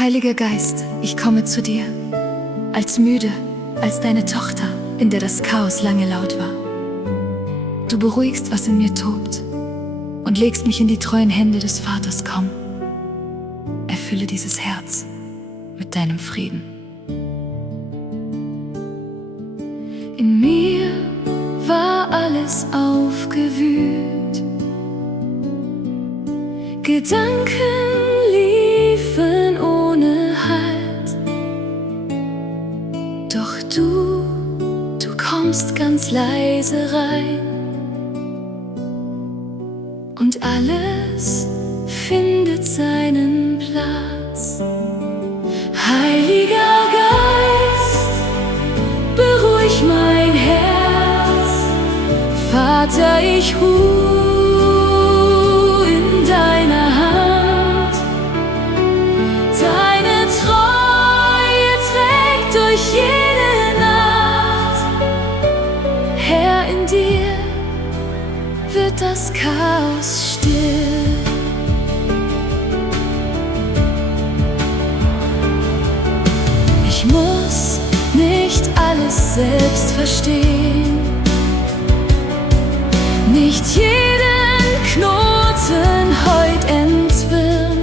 Heiliger Geist, ich komme zu dir, als müde, als deine Tochter, in der das Chaos lange laut war. Du beruhigst, was in mir tobt, und legst mich in die treuen Hände des Vaters. Komm, erfülle dieses Herz mit deinem Frieden. In mir war alles aufgewühlt, Gedanken liefen ohne Halt. Doch du kommst ganz leise rein und alles findet seinen Platz. Heiliger Geist, beruhig mein Herz. Vater, ich ruh in deiner Hand. Deine Treue trägt durch jede Nacht. Herr, in dir wird das Chaos still. Ich muss nicht alles selbst verstehen, nicht jeden Knoten heut entwirren.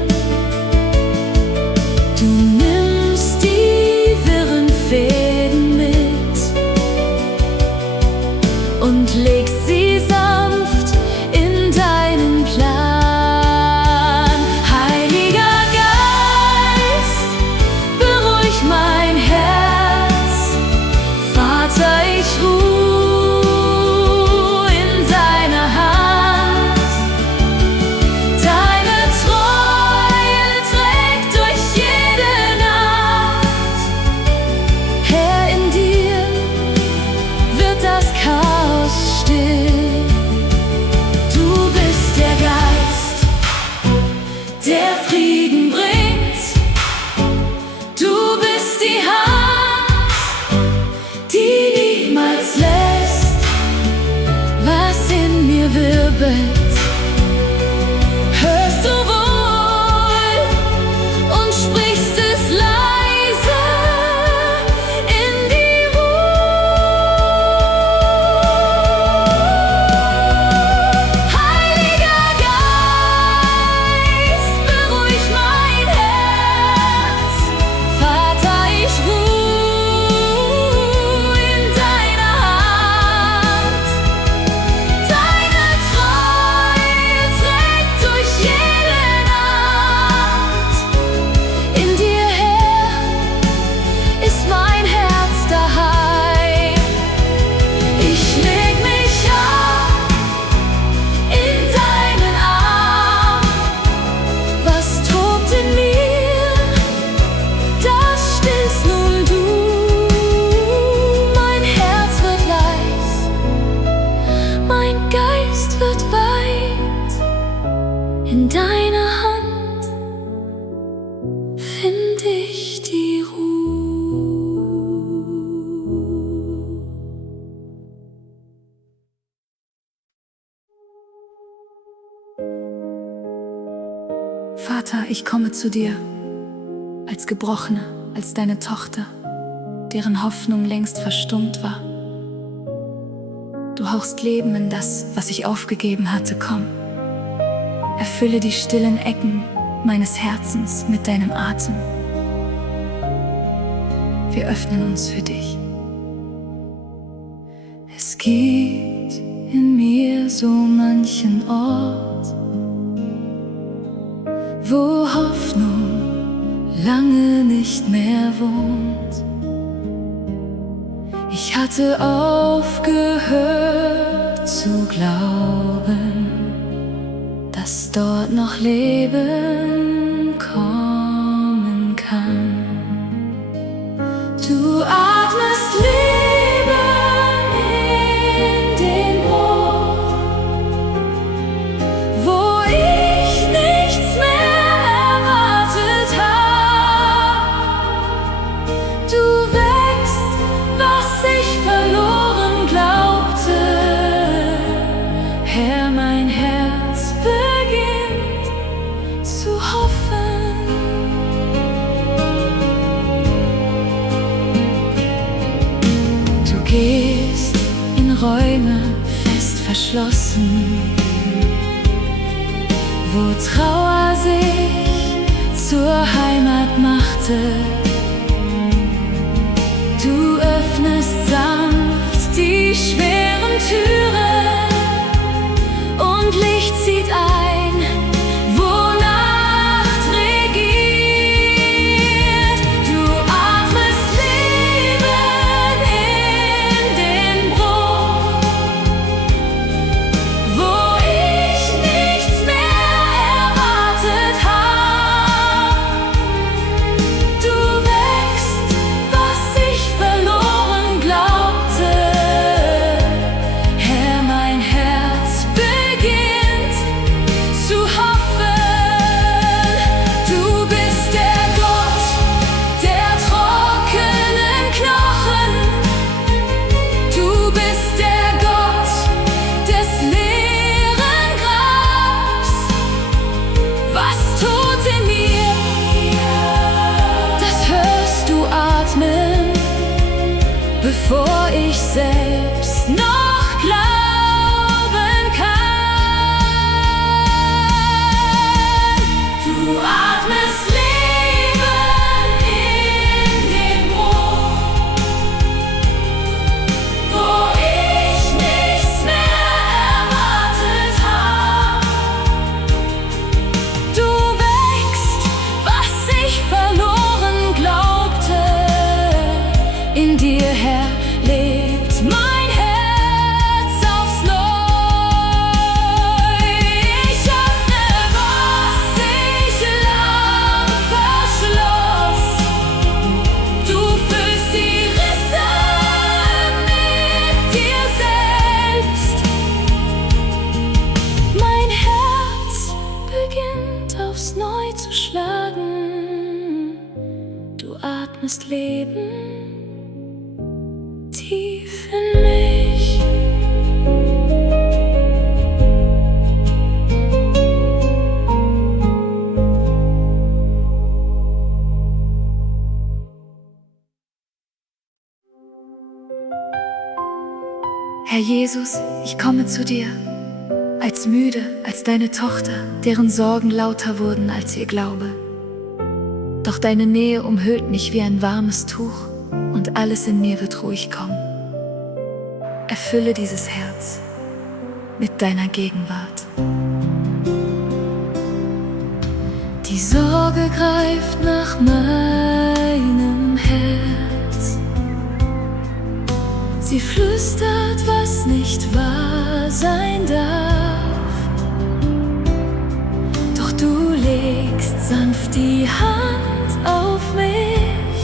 Du nimmst die wirren Fäden mit und legst sie sanft in deinen Plan. Heiliger Geist, beruhig mein Herz. Vater, ich ruh in deiner Hand. Deine Treue trägt durch jede Nacht. Herr, in dir wird das Chaos still. Du bist der Geist, der Frieden bringt. Du bist die Hand, die niemals lässt, was in mir wirbelt. Hörst du wohl und sprichst es leise in die Ruhe. Heiliger Geist, beruhig mein Herz. Vater, ich ruh in deiner Hand. Deine Treue trägt durch jede Nacht. In dir, Herr, ist mein Herz daheim. Ich leg mich ab in deinen Arm. Was tobt in mir, das stillst nun du. Mein Herz wird leis, mein Geist wird weit. In deiner Hand find ich die Ruhe. Vater, ich komme zu dir, als Gebrochene, als deine Tochter, deren Hoffnung längst verstummt war. Du hauchst Leben in das, was ich aufgegeben hatte. Komm, erfülle die stillen Ecken meines Herzens mit deinem Atem. Wir öffnen uns für dich. Es gibt in mir so manchen Ort, wo Hoffnung lange nicht mehr wohnt. Ich hatte aufgehört zu glauben, dass dort noch Leben kommen kann. Du atmest Leben in den Bruch, wo ich nichts mehr erwartet hab. Du wächst, was ich verloren glaubte. Herr, mein Herz beginnt zu geschlossen, wo Trauer sich zur Heimat machte. Du öffnest sanft die schweren Türen und Licht zieht ein, wo Nacht regiert. Du atmest Leben in den Bruch, wo ich nichts mehr erwartet hab. Du wächst, was ich verloren glaubte. Herr, mein Herz beginnt zu hoffen. Du bist der Gott der trockenen Knochen. Du bist der Gott des leeren Grabs. Was tut in mir, das hörst du atmen, bevor ich selbst noch glauben kann. Du atmest Leben in den Bruch, wo ich nichts mehr erwartet hab. Du wächst, was ich verloren glaubte. In dir, Herr, lebt mein Herz aufs Neu. Ich öffne, was ich lang verschloss. Du füllst die Risse mit dir selbst. Mein Herz beginnt aufs Neu zu schlagen. Du atmest Leben tief in mich. Herr Jesus, ich komme zu dir, als müde, als deine Tochter, deren Sorgen lauter wurden als ihr Glaube. Doch deine Nähe umhüllt mich wie ein warmes Tuch und alles in mir wird ruhig kommen. Erfülle dieses Herz mit deiner Gegenwart. Die Sorge greift nach meinem Herz. Sie flüstert, was nicht wahr sein darf. Doch du legst sanft die Hand auf mich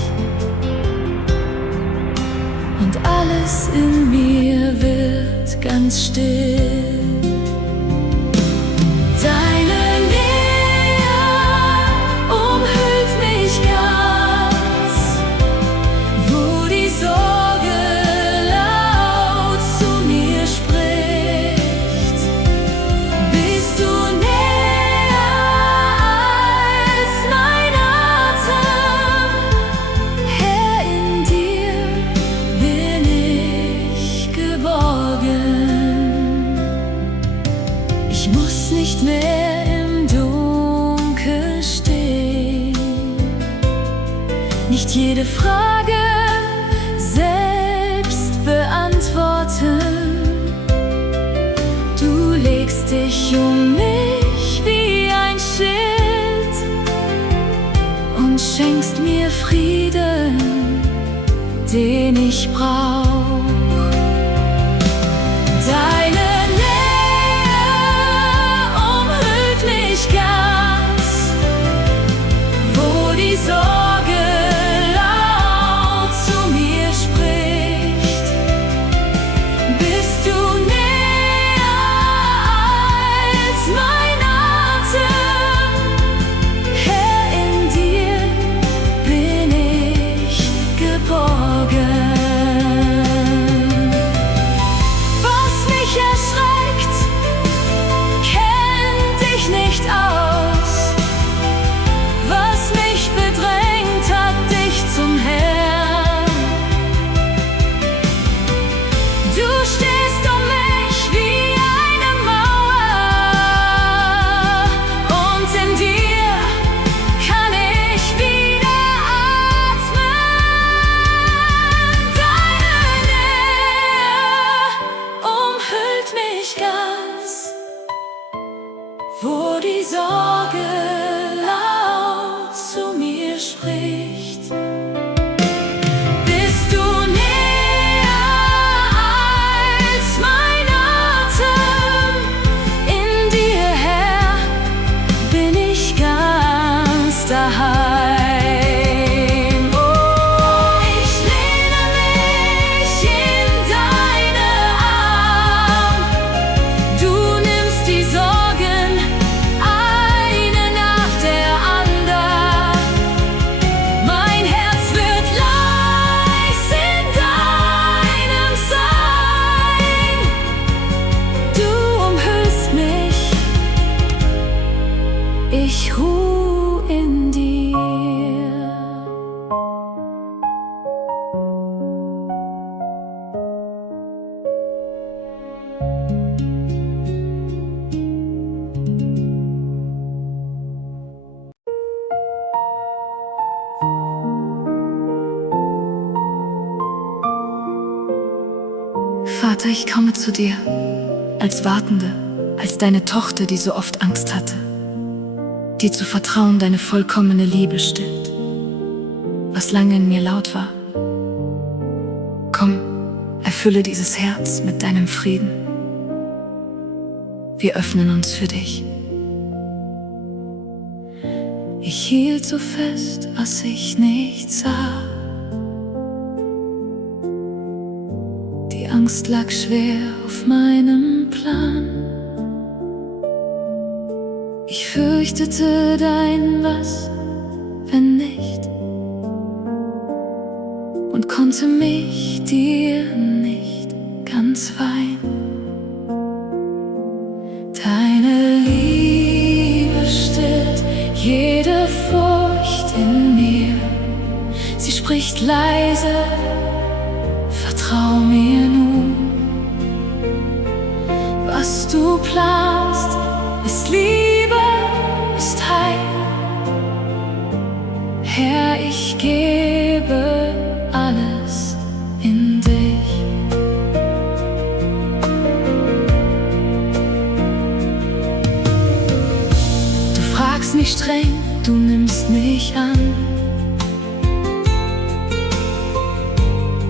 und alles in mir wird ganz still. Deine Nähe umhüllt mich ganz, wo die Sorge laut zu mir spricht. Bist du näher als mein Atem, Herr, in dir bin ich geborgen. Ich muss nicht mehr im Dunkel stehen, nicht jede Frage selbst beantworten. Du legst dich um mich wie ein Schild und schenkst mir Frieden, den ich brauch. Deine Nähe umhüllt mich ganz, wo die Sorge laut zu mir spricht. Bist du näher als mein Atem, Herr, in dir bin ich geborgen. Was mich daheim. Oh, ich lehne mich in deine Arme. Du nimmst die Sorgen, eine nach der anderen. Mein Herz wird leis in deinem Sein. Du umhüllst mich, ich ruh in dir. Vater, ich komme zu dir, als Wartende, als deine Tochter, die so oft Angst hatte, die zu vertrauen deine vollkommene Liebe stillt, was lange in mir laut war. Komm, erfülle dieses Herz mit deinem Frieden. Wir öffnen uns für dich. Ich hielt so fest, was ich nicht sah. Die Angst lag schwer auf meinem Plan. Ich fürchtete dein Was, wenn nicht, und konnte mich dir nicht ganz weihen. Deine Liebe stillt jede Furcht in mir. Sie spricht leise, vertrau mir nun. Was du planst, ist Liebe, ist Heil. Herr, ich gebe alles in dich. Du fragst nicht streng, du nimmst mich an.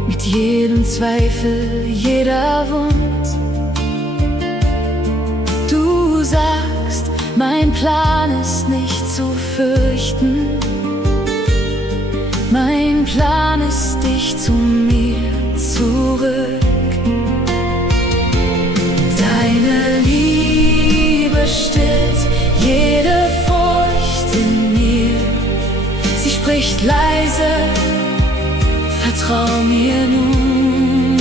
Mit jedem Zweifel, jeder Wund. Du sagst, mein Plan ist nicht zu fürchten. Mein Plan ist, dich zu mir zurück. Deine Liebe stillt jede Furcht in mir. Sie spricht leise, vertrau mir nun.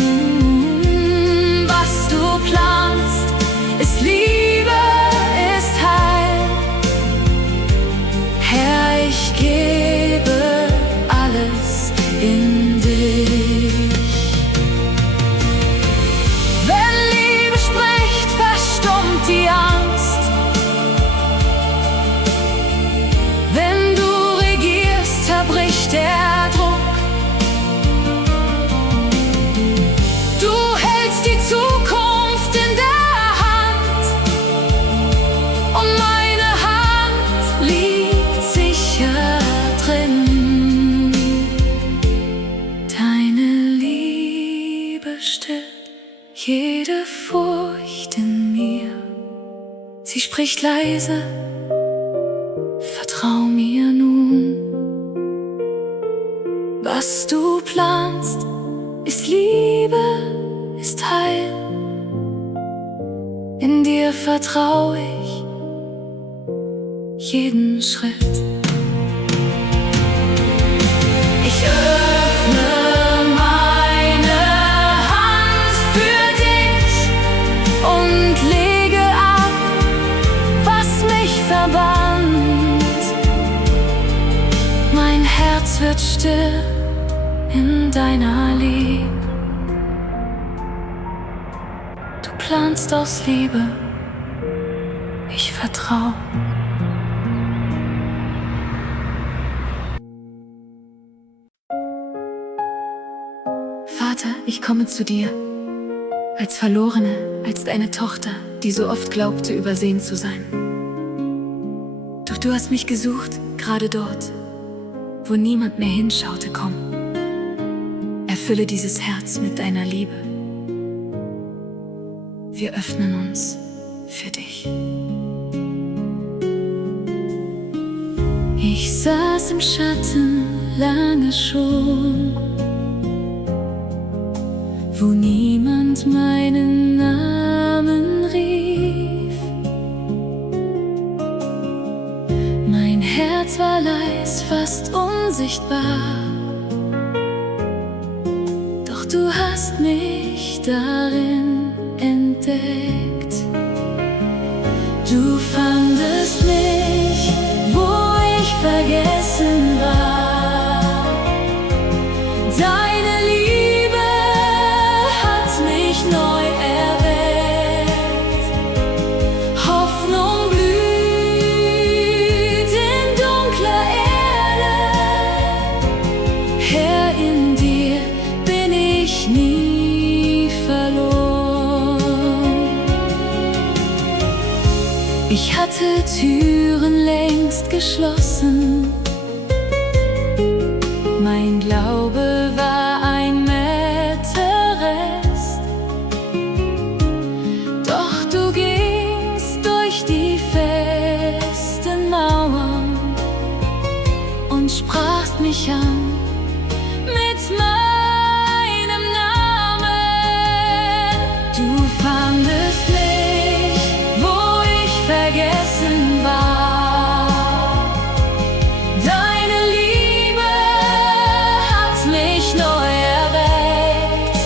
Was du planst, ist Liebe, ist Heil. Herr, ich gebe alles in dich. Wenn Liebe spricht, verstummt die Angst. Wenn du regierst, zerbricht der Druck. Du hältst die Zukunft in der Hand und meine Hand liegt sicher drin. Deine Liebe stillt jede Furcht in mir. Sie spricht leise, vertrau mir nun. Was du planst, ist Liebe, ist Heil. In dir vertrau ich jeden Schritt. Ich öffne meine Hand für dich und lege ab, was mich verbannt. Mein Herz wird still in deiner Liebe. Du planst aus Liebe, ich vertrau. Vater, ich komme zu dir, als Verlorene, als deine Tochter, die so oft glaubte, übersehen zu sein. Doch du hast mich gesucht, gerade dort, wo niemand mehr hinschaute. Komm, erfülle dieses Herz mit deiner Liebe. Wir öffnen uns für dich. Ich saß im Schatten lange schon, wo niemand meinen Namen rief. Mein Herz war leis, fast unsichtbar, doch du hast mich darin entdeckt. Du fandest mich, wo ich vergessen war. Deine Liebe hat mich neu erweckt. Hoffnung blüht in dunkler Erde. Herr, in dir bin ich nie verloren. Ich hatte Türen längst geschlossen. Mein Glaube war ein Mäterrest. Doch du gingst durch die festen Mauern und sprachst mich an mit meinem Namen. Du fandest mich, wo ich vergessen war. Deine Liebe hat mich neu erweckt.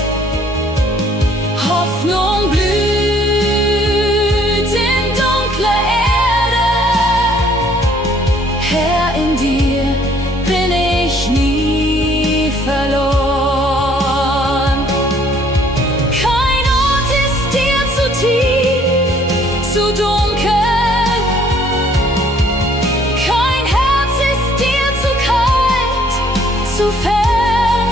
Hoffnung blüht in dunkler Erde. Herr, in dir bin ich nie verloren. Kein Ort ist dir zu tief, zu dunkel. Kein Herz ist dir zu kalt, zu fern.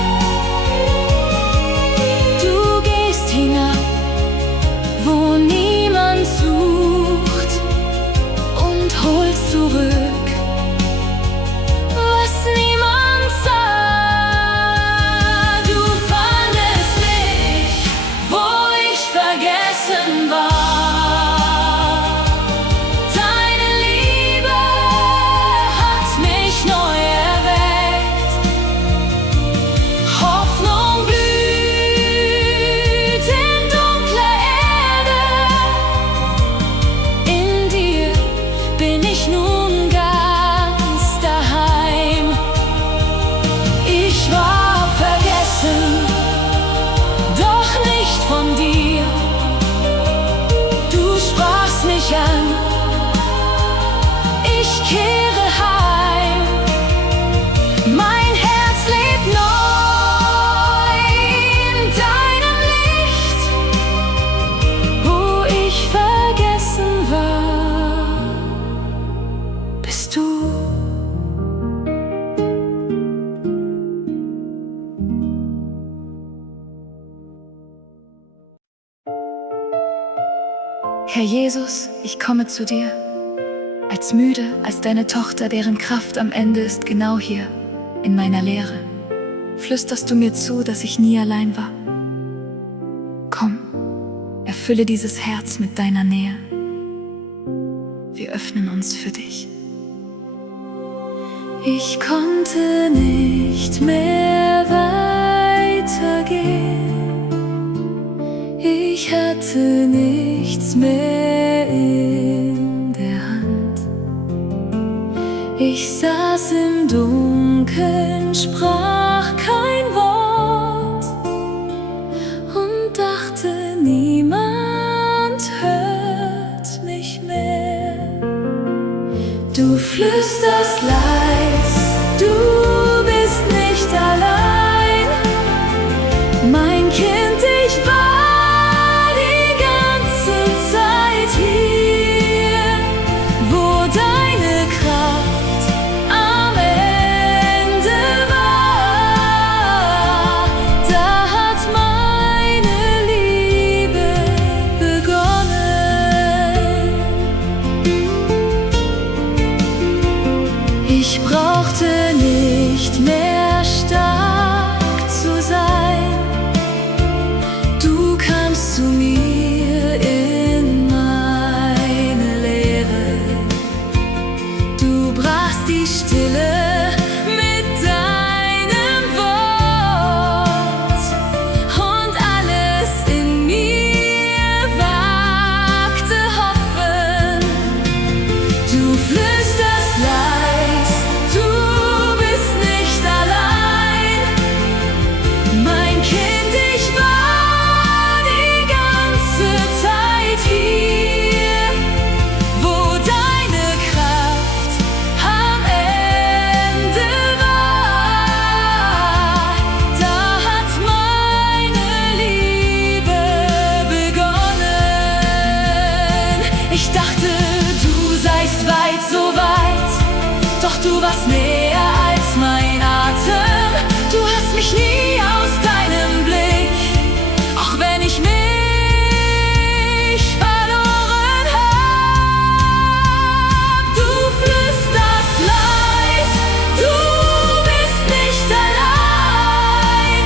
Du gehst hinab, wo niemand sucht, und holst zurück, was niemand sah. Du fandest mich, wo ich vergessen war. Deine Liebe hat mich neu erweckt. Hoffnung blüht in dunkler Erde. In dir bin ich nun ganz daheim. Ich war vergessen, doch nicht von dir. Du sprachst mich an, ich kehre heim. Mein Herz lebt neu in deinem Licht, wo ich vergessen war, bist du. Herr Jesus, ich komme zu dir, als müde, als deine Tochter, deren Kraft am Ende ist, genau hier, in meiner Leere. Flüsterst du mir zu, dass ich nie allein war? Komm, erfülle dieses Herz mit deiner Nähe. Wir öffnen uns für dich. Ich konnte nicht mehr weitergehen. Ich hatte nichts mehr in der Hand. Ich saß im Dunkeln, sprach kein Wort und dachte, niemand hört mich mehr. Du flüsterst leis, du bist nicht allein. Mein Kind, ich war die ganze Zeit warst näher als mein Atem. Du hast mich nie aus deinem Blick, auch wenn ich mich verloren hab. Du flüsterst leis, du bist nicht allein.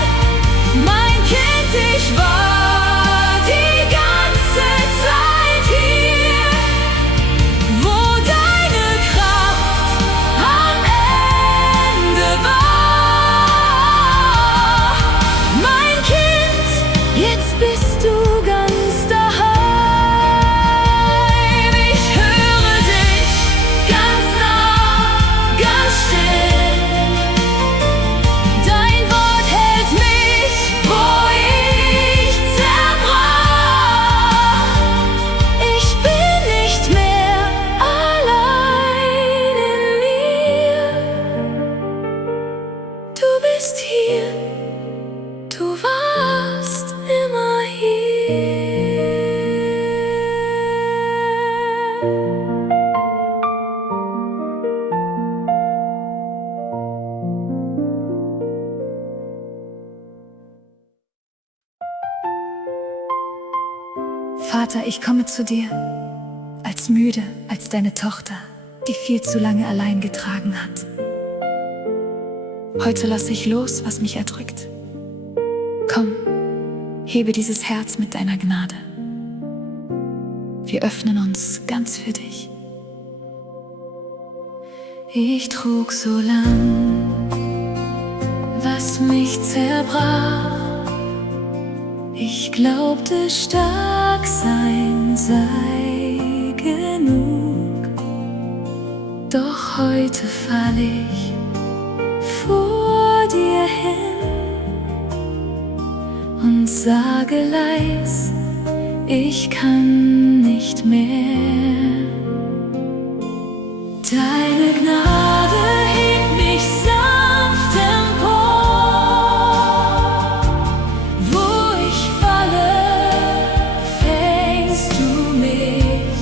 Mein Kind, ich war die ganze Zeit hier, wo deine Kraft am Ende war. Mein Kind, jetzt bist du ganz daheim. Ich höre dich ganz nah, ganz still. Dein Wort hält mich, wo ich zerbrach. Ich bin nicht mehr allein in mir. Du bist hier, du warst immer hier. Vater, ich komme zu dir, als müde, als deine Tochter, die viel zu lange allein getragen hat. Heute lasse ich los, was mich erdrückt. Komm, hebe dieses Herz mit deiner Gnade. Wir öffnen uns ganz für dich. Ich trug so lang, was mich zerbrach. Ich glaubte, stark sein sei genug. Doch heute fall ich vor dir hin und sage leis, ich kann nicht mehr. Deine Gnade hebt mich sanft empor. Wo ich falle, fängst du mich.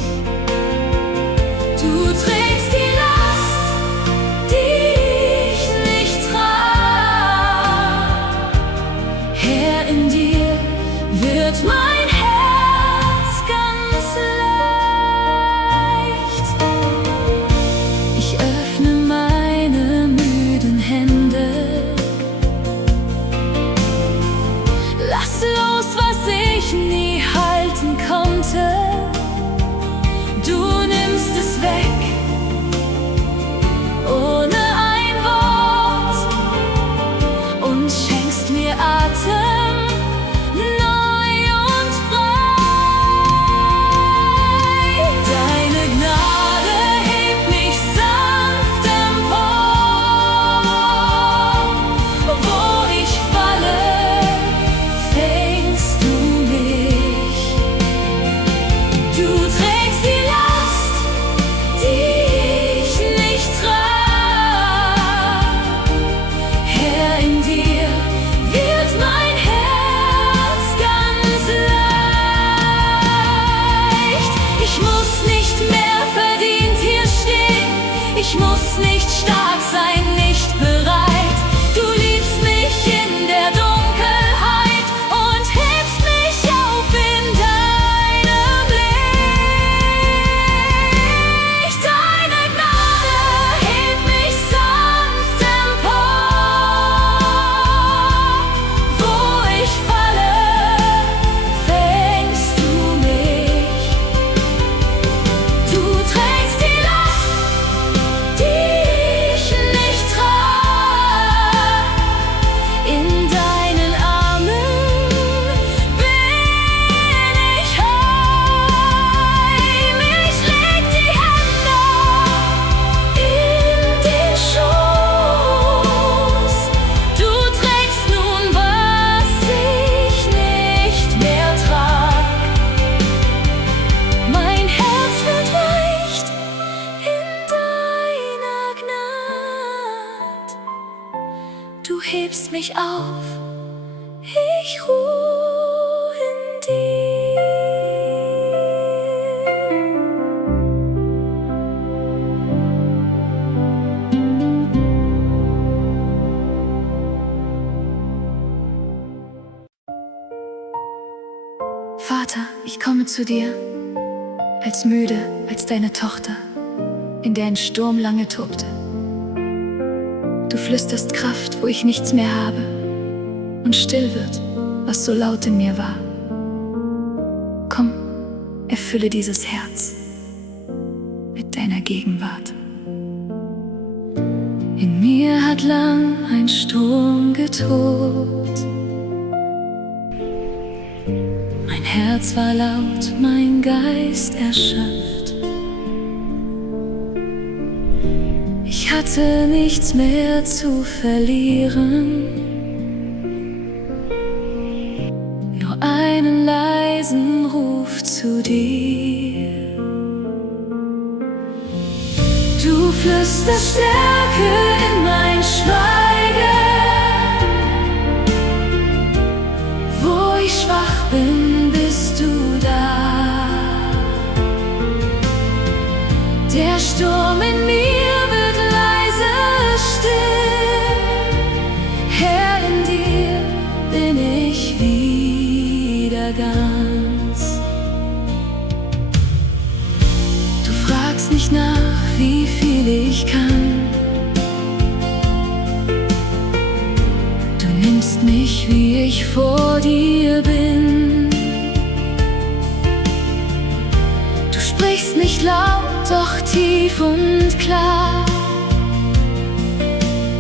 Du trägst die Last, die ich nicht trag. Herr, in dir wird mein Herz ganz leicht. Ich öffne meine müden Hände, lass los, was ich nie halten konnte. Du nimmst es weg, ohne ein Wort, und schenkst mir Atem, neu und frei. Deine Gnade hebt mich sanft empor. Wo ich falle, fängst du mich. Du trägst die Last, die ich nicht trag. Herr, in dir wird mein Herz ganz leicht. Ich muss nicht mehr verdient hier stehen. Ich muss nicht stark sein, nicht bereit. Du liebst mich in der Dunkelheit und hebst mich auf in deinem Licht. Deine Gnade hebt mich sanft empor. Wo ich falle, fängst du mich. Du trägst die Last, die ich nicht trag. In deinen Armen bin ich heim. Ich leg die Hände in den Schoß. Du trägst nun, was ich nicht mehr trag. Mein Herz wird leicht in deiner Gnad. Du hebst mich auf, ich ruh in dir. Vater, ich komme zu dir, als müde, als deine Tochter, in der ein Sturm lange tobte. Du flüsterst Kraft, wo ich nichts mehr habe, und still wird, was so laut in mir war. Komm, erfülle dieses Herz mit deiner Gegenwart. In mir hat lang ein Sturm getobt. Mein Herz war laut, mein Geist erschöpft. Ich hatte nichts mehr zu verlieren, nur einen leisen Ruf zu dir. Du flüsterst Stärke in mein Schweigen. Wo ich schwach bin, bist du da. Der Sturm in mir wird leise still. Herr, in dir bin ich wieder ganz. Du fragst nicht nach, wie viel ich kann. Du nimmst mich, wie ich vor dir bin. Du sprichst nicht laut, doch tief und klar.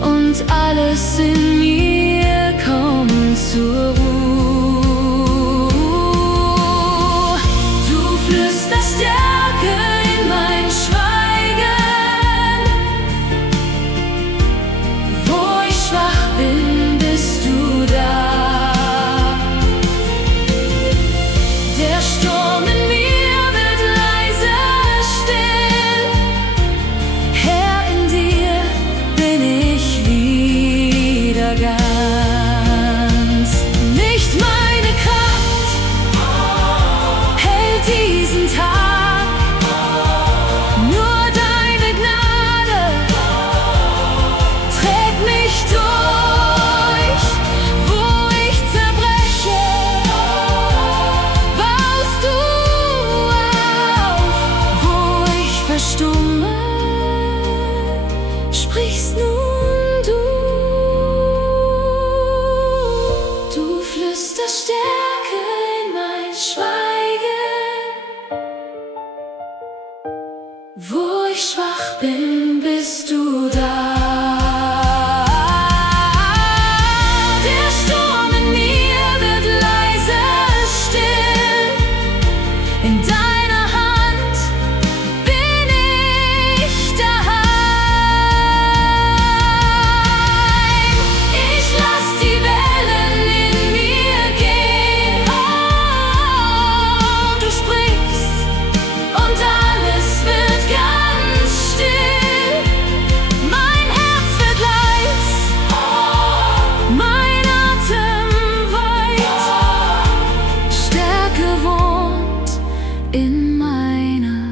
Und alles in mir kommt zur Ruhe. Du flüsterst Stärke in mein Schweigen. Wo ich schwach bin, bist du da. Der Sturm in mir wird leise still. Herr, in dir bin ich wieder ganz. Nicht meine Kraft hält diesen Tag, nur deine Gnade trägt mich durch. Wo ich zerbreche, baust du auf. Wo ich verstumme, sprichst nun du. Du flüsterst Stärke in mein Schweigen. Wo ich schwach bin, bist du da. Der Sturm in mir wird leise still. In deiner Hand bin ich daheim. Ich lass die Wellen in mir gehen. Oh, du sprichst und alles wird ganz still. Mein Herz wird leis, mein Atem weit. Stärke wohnt in meiner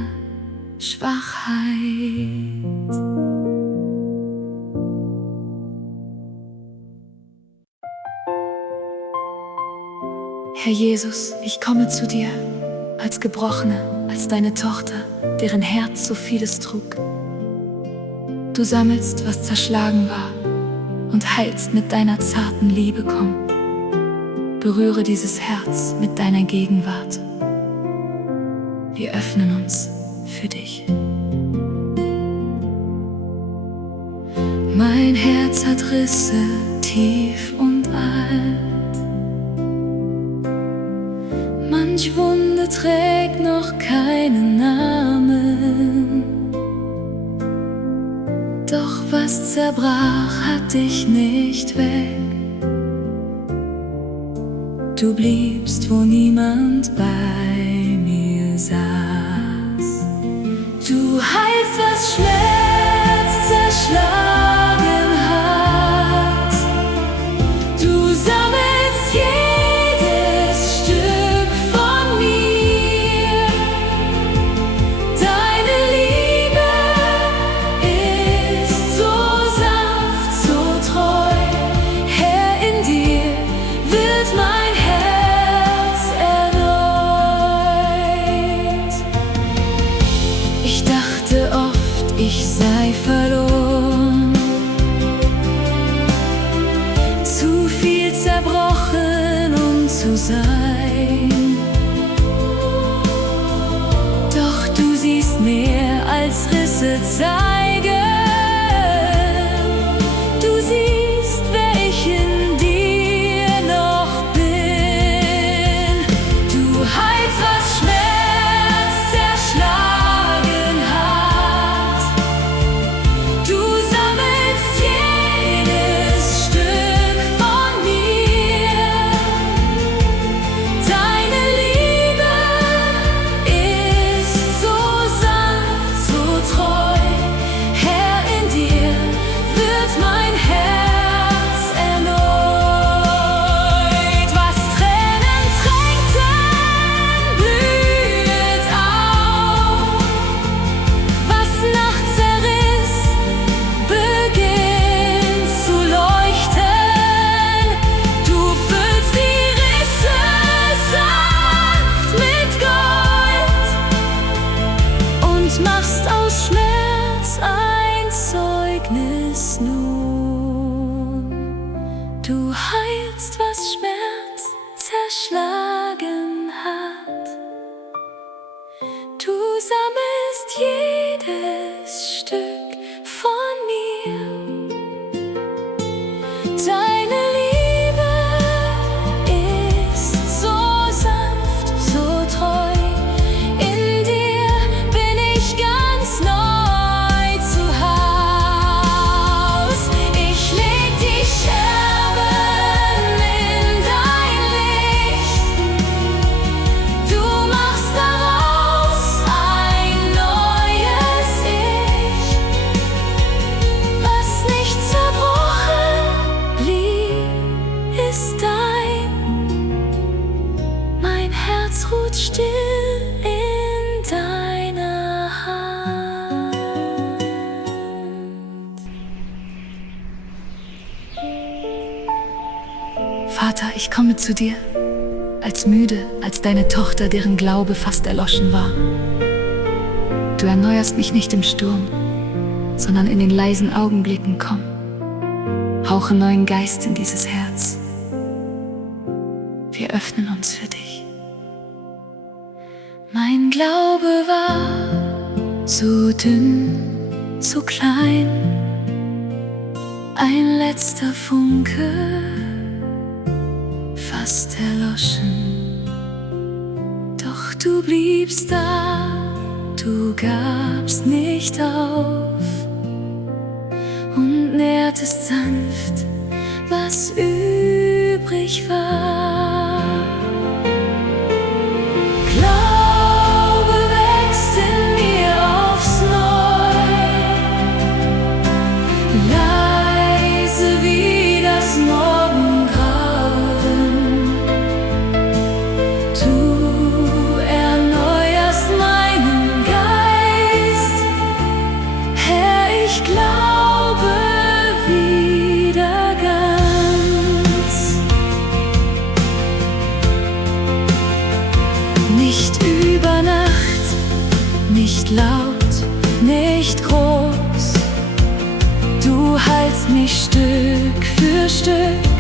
Schwachheit. Herr Jesus, ich komme zu dir als Gebrochene, als deine Tochter, deren Herz so vieles trug. Du sammelst, was zerschlagen war, und heilst mit deiner zarten Liebe. Komm, berühre dieses Herz mit deiner Gegenwart. Wir öffnen uns für dich. Mein Herz hat Risse, tief und alt. Manch Wunde trägt noch keinen Namen. Doch was zerbrach, hat dich nicht weg. Du bliebst, wo niemand bei mir saß. Du heilst, was Schmerz zerschlagen hat. Du sammelst jedes Stück von mir. Deine Liebe ist so sanft, so treu. Herr, in dir wird mein Herz erneuert. Liebe zeigen. Du siehst, wer ich in dir noch bin. Du heilst, was Schmerz zerschlagen hat. Du sammelst jedes Stück von mir. Deine Liebe ist so sanft, so treu. Herr, in dir wird mein Herz erneut. Was Tränen tränkten, blüht auf. Was Nacht zerriss, beginnt zu leuchten. Du füllst die Risse sanft mit Gold und machst aus Schmerz ein Zeugnis nun. Du heilst, was Schmerz zerschlagen hat. Du sammelst jedes Stück von mir. Deine Liebe ist so sanft, so treu. In dir bin ich ganz neu zu Haus. Ich leg die Scherben in dein Licht. Du machst daraus ein neues Ich. Was nicht zerbrochen blieb, ist dein. Mein Herz ruht still in deiner Hand. Vater, ich komme zu dir, als müde, als deine Tochter, deren Glaube fast erloschen war. Du erneuerst mich nicht im Sturm, sondern in den leisen Augenblicken. Komm, hauche neuen Geist in dieses Herz. Wir öffnen uns für dich. Mein Glaube war so dünn, so klein, ein letzter Funke, fast erloschen. Doch du bliebst da, du gabst nicht auf und nährtest sanft, was übrig war. Glaube wächst in mir aufs Neu, leise wie das Morgengrauen. Du erneuerst meinen Geist, Herr, ich glaube wieder ganz. Nicht über Nacht, nicht laut, nicht groß. Du heilst mich Stück für Stück.